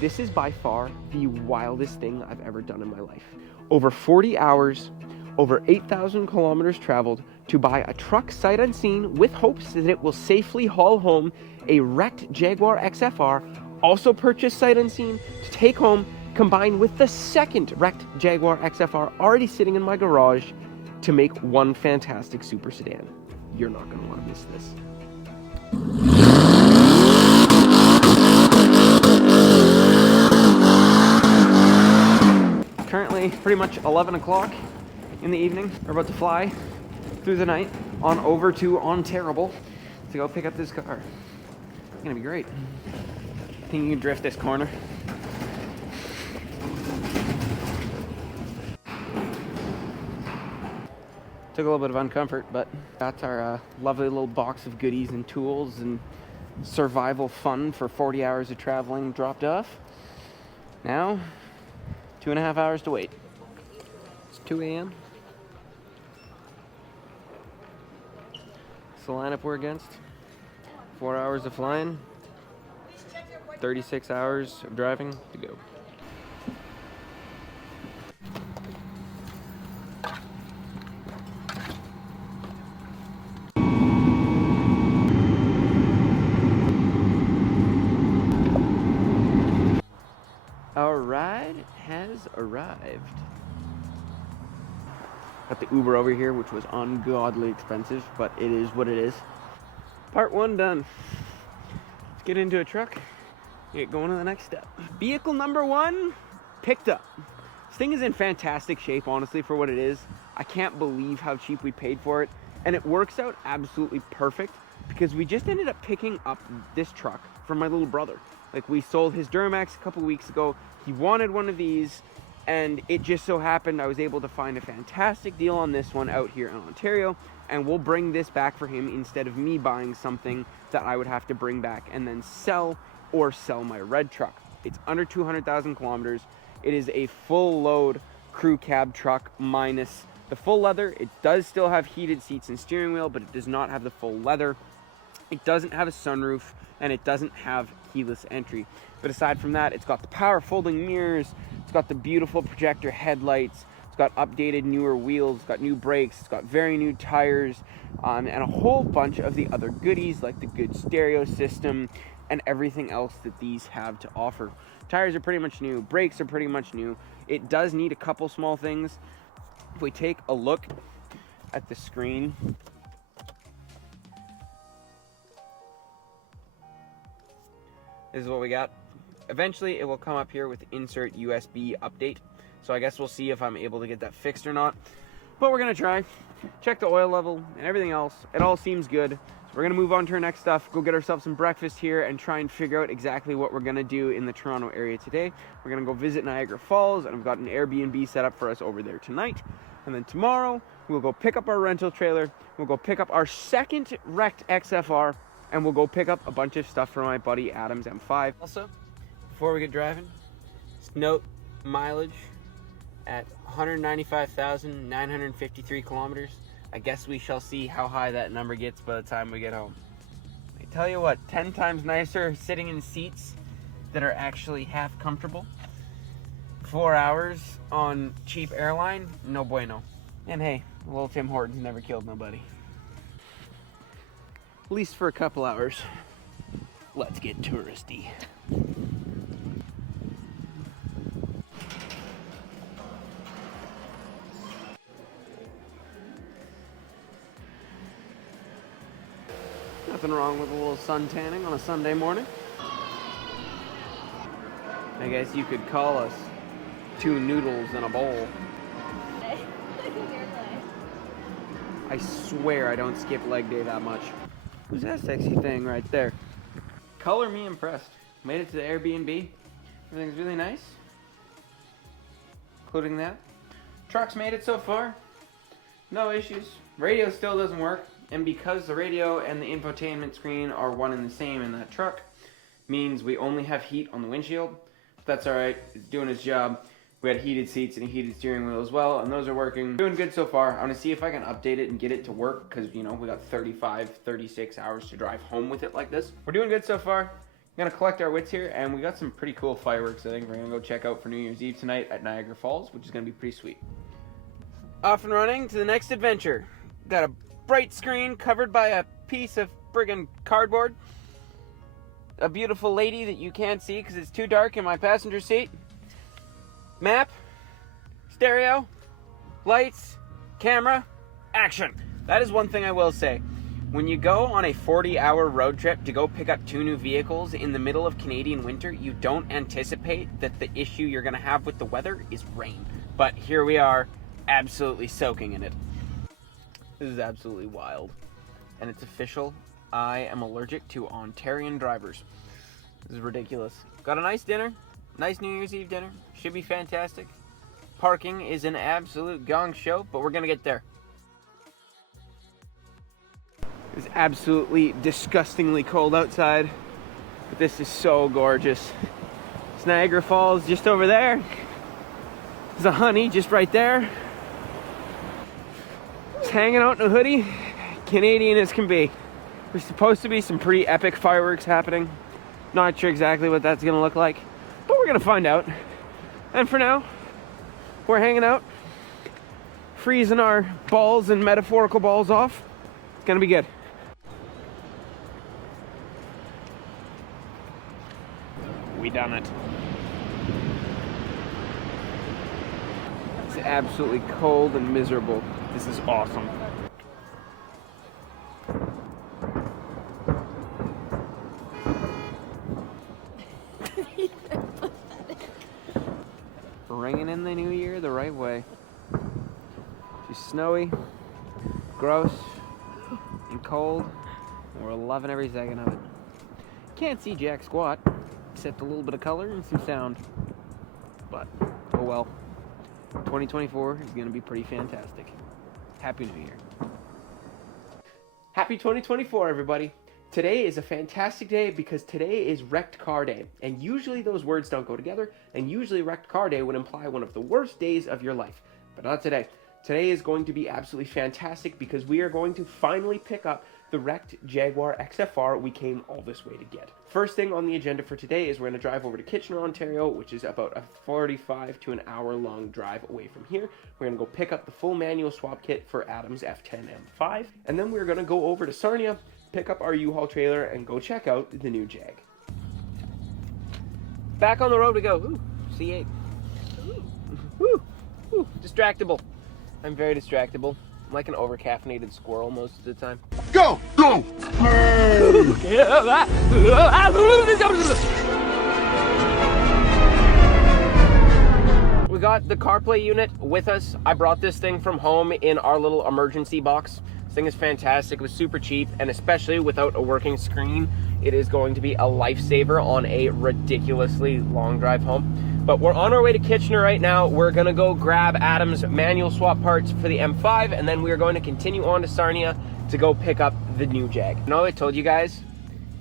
This is by far the wildest thing I've ever done in my life. Over 40 hours, over 8,000 kilometers traveled to buy a truck sight unseen with hopes that it will safely haul home a wrecked Jaguar XFR, also purchased sight unseen to take home, combined with the second wrecked Jaguar XFR already sitting in my garage to make one fantastic super sedan. You're not going to want to miss this. Currently pretty much 11 o'clock in the evening. We're about to fly through the night on over to Ontario to go pick up this car. It's gonna be great. I think you can drift this corner. Took a little bit of uncomfort, but got our lovely little box of goodies and tools and survival fun for 40 hours of traveling dropped off. Now, 2.5 hours to wait. It's 2 a.m. It's the lineup we're against. 4 hours of flying, 36 hours of driving to go. Our ride has arrived. Got the Uber over here, which was ungodly expensive, but it is what it is. Part 1 done. Let's get into a truck, get going to the next step. Vehicle number 1 picked up. This thing is in fantastic shape, honestly, for what it is. I can't believe how cheap we paid for it, and it works out absolutely perfect because we just ended up picking up this truck from my little brother. Like, we sold his Duramax a couple weeks ago. He wanted one of these, and it just so happened I was able to find a fantastic deal on this one out here in Ontario, and we'll bring this back for him instead of me buying something that I would have to bring back and then sell or sell my red truck. It's under 200,000 kilometers. It is a full load crew cab truck minus the full leather. It does still have heated seats and steering wheel, but it does not have the full leather. It doesn't have a sunroof, and it doesn't have keyless entry. But aside from that, it's got the power folding mirrors, it's got the beautiful projector headlights, it's got updated newer wheels, it's got new brakes, it's got very new tires, and a whole bunch of the other goodies like the good stereo system and everything else that these have to offer. Tires are pretty much new, brakes are pretty much new. It does need a couple small things. If we take a look at the screen, this is what we got. Eventually it will come up here with insert USB update. So I guess we'll see if I'm able to get that fixed or not. But we're gonna try. Check the oil level and everything else. It all seems good. So we're gonna move on to our next stuff, go get ourselves some breakfast here and try and figure out exactly what we're gonna do in the Toronto area today. We're gonna go visit Niagara Falls, and I've got an Airbnb set up for us over there tonight. And then tomorrow we'll go pick up our rental trailer. We'll go pick up our second wrecked XFR, and we'll go pick up a bunch of stuff for my buddy Adam's M5. Also, before we get driving, just note mileage at 195,953 kilometers. I guess we shall see how high that number gets by the time we get home. I tell you what, 10 times nicer sitting in seats that are actually half comfortable. 4 hours on cheap airline, no bueno. And hey, little Tim Hortons never killed nobody. At least for a couple hours. Let's get touristy. Nothing wrong with a little sun tanning on a Sunday morning. I guess you could call us 2 noodles in a bowl. I swear I don't skip leg day that much. Who's that sexy thing right there? Color me impressed. Made it to the Airbnb. Everything's really nice, including that. Truck's made it so far. No issues. Radio still doesn't work, and because the radio and the infotainment screen are one and the same in that truck, means we only have heat on the windshield. But that's alright, it's doing its job. We had heated seats and a heated steering wheel as well, and those are working. Doing good so far. I'm gonna see if I can update it and get it to work, because, you know, we got 35, 36 hours to drive home with it like this. We're doing good so far. Gonna collect our wits here, and we got some pretty cool fireworks I think we're gonna go check out for New Year's Eve tonight at Niagara Falls, which is gonna be pretty sweet. Off and running to the next adventure. Got a bright screen covered by a piece of friggin' cardboard. A beautiful lady that you can't see because it's too dark in my passenger seat. Map, stereo, lights, camera, action. That is one thing I will say. When you go on a 40-hour road trip to go pick up 2 new vehicles in the middle of Canadian winter, you don't anticipate that the issue you're going to have with the weather is rain. But here we are, absolutely soaking in it. This is absolutely wild. And it's official. I am allergic to Ontarian drivers. This is ridiculous. Got a nice dinner. Nice New Year's Eve dinner. Should be fantastic. Parking is an absolute gong show, but we're going to get there. It's absolutely disgustingly cold outside, but this is so gorgeous. It's Niagara Falls just over there. There's a honey just right there. Just hanging out in a hoodie, Canadian as can be. There's supposed to be some pretty epic fireworks happening. Not sure exactly what that's gonna look like, but we're gonna find out. And for now, we're hanging out, freezing our balls and metaphorical balls off. It's gonna be good. We done it. It's absolutely cold and miserable. This is awesome. Ringing in the new year the right way. It's snowy, gross, and cold, and we're loving every second of it. Can't see jack squat, except a little bit of color and some sound. But, oh well. 2024 is going to be pretty fantastic. Happy New Year. Happy 2024, everybody. Today is a fantastic day because today is Wrecked Car Day. And usually those words don't go together, and usually Wrecked Car Day would imply one of the worst days of your life. But not today. Today is going to be absolutely fantastic because we are going to finally pick up the Wrecked Jaguar XFR we came all this way to get. First thing on the agenda for today is we're going to drive over to Kitchener, Ontario, which is about a 45 to an hour long drive away from here. We're going to go pick up the full manual swap kit for Adam's F10 M5, and then we're going to go over to Sarnia, pick up our U-Haul trailer, and go check out the new Jag. Back on the road we go. Ooh, C8. Ooh, ooh, distractible. I'm very distractible. I'm like an over-caffeinated squirrel most of the time. Go! Go! We got the CarPlay unit with us. I brought this thing from home in our little emergency box. This thing is fantastic. It was super cheap, and especially without a working screen, it is going to be a lifesaver on a ridiculously long drive home. But we're on our way to Kitchener right now. We're gonna go grab Adam's manual swap parts for the M5, and then we're going to continue on to Sarnia to go pick up the new Jag. I know I told you guys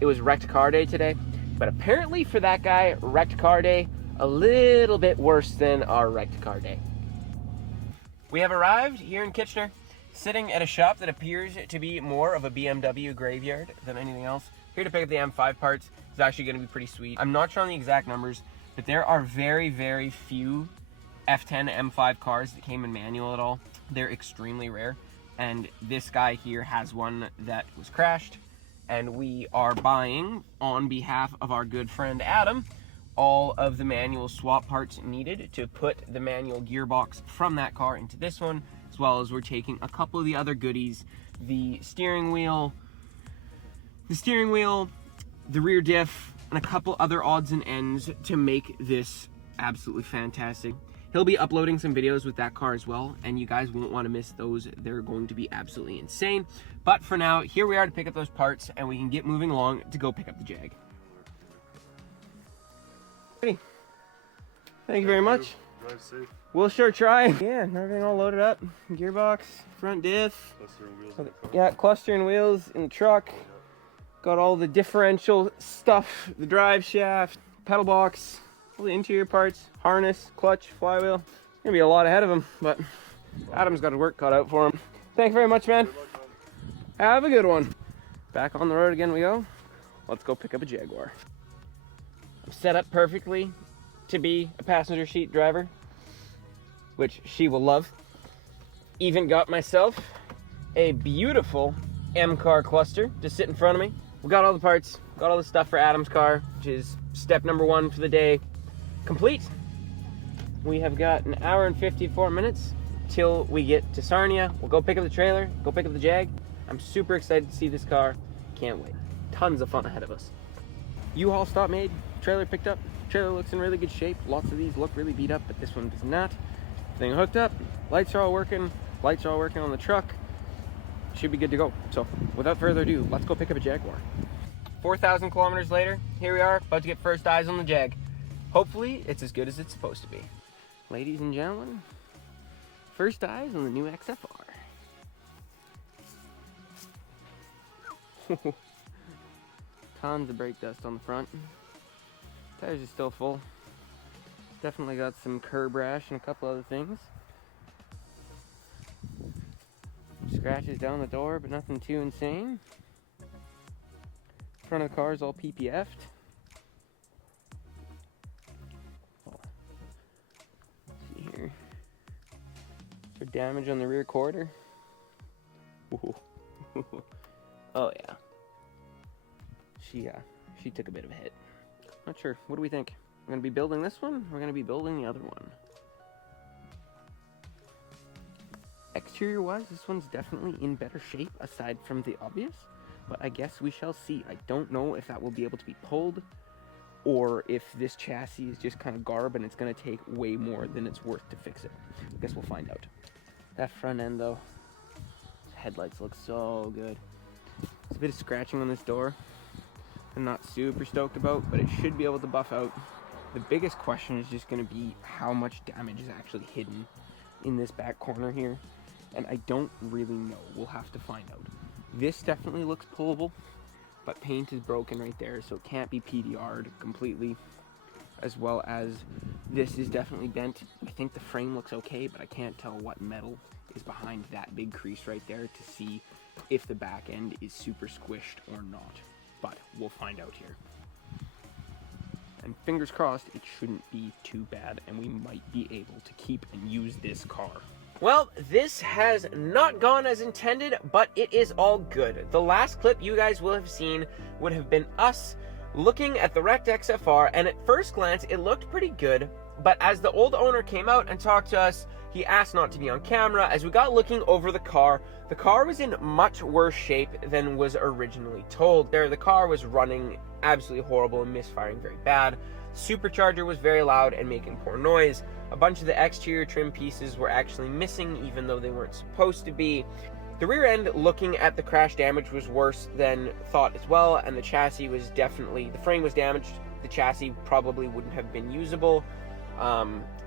it was Wrecked Car Day today, but apparently for that guy, Wrecked Car Day, a little bit worse than our Wrecked Car Day. We have arrived here in Kitchener, sitting at a shop that appears to be more of a BMW graveyard than anything else. Here to pick up the M5 parts. It's actually gonna be pretty sweet. I'm not sure on the exact numbers, but there are very, very few F10 M5 cars that came in manual at all. They're extremely rare. And this guy here has one that was crashed. And we are buying, on behalf of our good friend Adam, all of the manual swap parts needed to put the manual gearbox from that car into this one, as well as we're taking a couple of the other goodies, the steering wheel, the rear diff, and a couple other odds and ends to make this absolutely fantastic. He'll be uploading some videos with that car as well, and you guys won't want to miss those. They're going to be absolutely insane. But for now, here we are to pick up those parts, and we can get moving along to go pick up the Jag. Ready? Thank you very much. Drive safe. We'll sure try. Yeah, everything all loaded up. Gearbox, front diff. Cluster and wheels in the car. Yeah, cluster and wheels in the truck. Got all the differential stuff, the drive shaft, pedal box, all the interior parts, harness, clutch, flywheel. Gonna be a lot ahead of him, but Adam's got his work cut out for him. Thanks very much, man. Have a good one. Back on the road again we go. Let's go pick up a Jaguar. set up perfectly to be a passenger seat driver, which she will love. Even got myself a beautiful M-car cluster to sit in front of me. We got all the parts, got all the stuff for Adam's car, which is step number 1 for the day complete. We have got an hour and 54 minutes till we get to Sarnia. We'll go pick up the trailer, go pick up the Jag. I'm super excited to see this car. Can't wait. Tons of fun ahead of us. U-Haul stop made, trailer picked up. Trailer looks in really good shape. Lots of these look really beat up, but this one does not. Thing hooked up, lights are all working on the truck. Should be good to go. So without further ado, let's go pick up a Jaguar. 4,000 kilometers later, here we are, about to get first eyes on the Jag. Hopefully it's as good as it's supposed to be. Ladies and gentlemen, first eyes on the new XFR. Tons of brake dust on the front. Tires are still full. Definitely got some curb rash and a couple other things. Scratches down the door, but nothing too insane. Front of the car is all PPF'd. See here. So damage on the rear quarter. Oh yeah. She took a bit of a hit. Not sure. What do we think? We're gonna be building this one. We're gonna be building the other one. Exterior wise, this one's definitely in better shape aside from the obvious, but I guess we shall see. I don't know if that will be able to be pulled or if this chassis is just kind of garb and it's gonna take way more than it's worth to fix it. I guess we'll find out. That front end though, headlights look so good. There's a bit of scratching on this door I'm not super stoked about, but it should be able to buff out. The biggest question is just going to be how much damage is actually hidden in this back corner here, and I don't really know. We'll have to find out. This definitely looks pullable, but paint is broken right there, so it can't be PDR'd completely, as well as this is definitely bent. I think the frame looks okay, but I can't tell what metal is behind that big crease right there to see if the back end is super squished or not, but we'll find out here. And fingers crossed, it shouldn't be too bad, and we might be able to keep and use this car. Well, this has not gone as intended, but it is all good. The last clip you guys will have seen would have been us looking at the Wrecked XFR, and at first glance, it looked pretty good, but as the old owner came out and talked to us, he asked not to be on camera. As we got looking over the car was in much worse shape than was originally told. The car was running absolutely horrible and misfiring very bad. Supercharger was very loud and making poor noise. A bunch of the exterior trim pieces were actually missing, even though they weren't supposed to be. The rear end, looking at the crash damage, was worse than thought as well, and the chassis was definitely, the frame was damaged. The chassis probably wouldn't have been usable.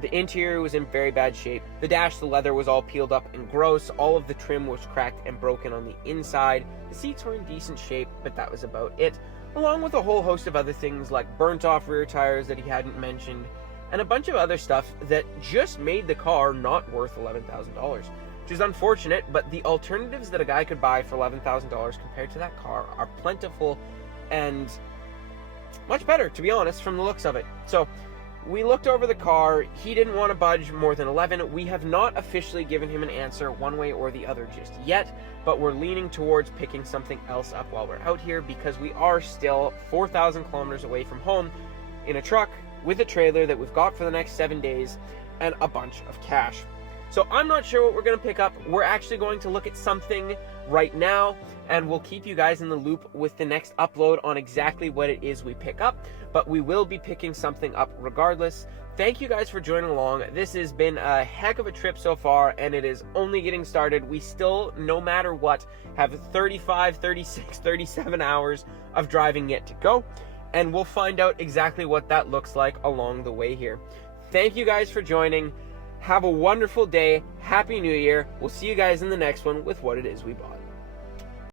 The interior was in very bad shape. The dash, the leather was all peeled up and gross. All of the trim was cracked and broken on the inside. The seats were in decent shape, but that was about it. Along with a whole host of other things like burnt off rear tires that he hadn't mentioned, and a bunch of other stuff that just made the car not worth $11,000, which is unfortunate, but the alternatives that a guy could buy for $11,000 compared to that car are plentiful and much better, to be honest, from the looks of it. So we looked over the car. He didn't want to budge more than 11. We have not officially given him an answer one way or the other just yet, but we're leaning towards picking something else up while we're out here because we are still 4,000 kilometers away from home in a truck with a trailer that we've got for the next 7 days and a bunch of cash. So I'm not sure what we're going to pick up. We're actually going to look at something right now, and we'll keep you guys in the loop with the next upload on exactly what it is we pick up, but we will be picking something up regardless. Thank you guys for joining along. This has been a heck of a trip so far, and it is only getting started. We still, no matter what, have 35, 36, 37 hours of driving yet to go, and we'll find out exactly what that looks like along the way here. Thank you guys for joining. Have a wonderful day. Happy New Year. We'll see you guys in the next one with what it is we bought.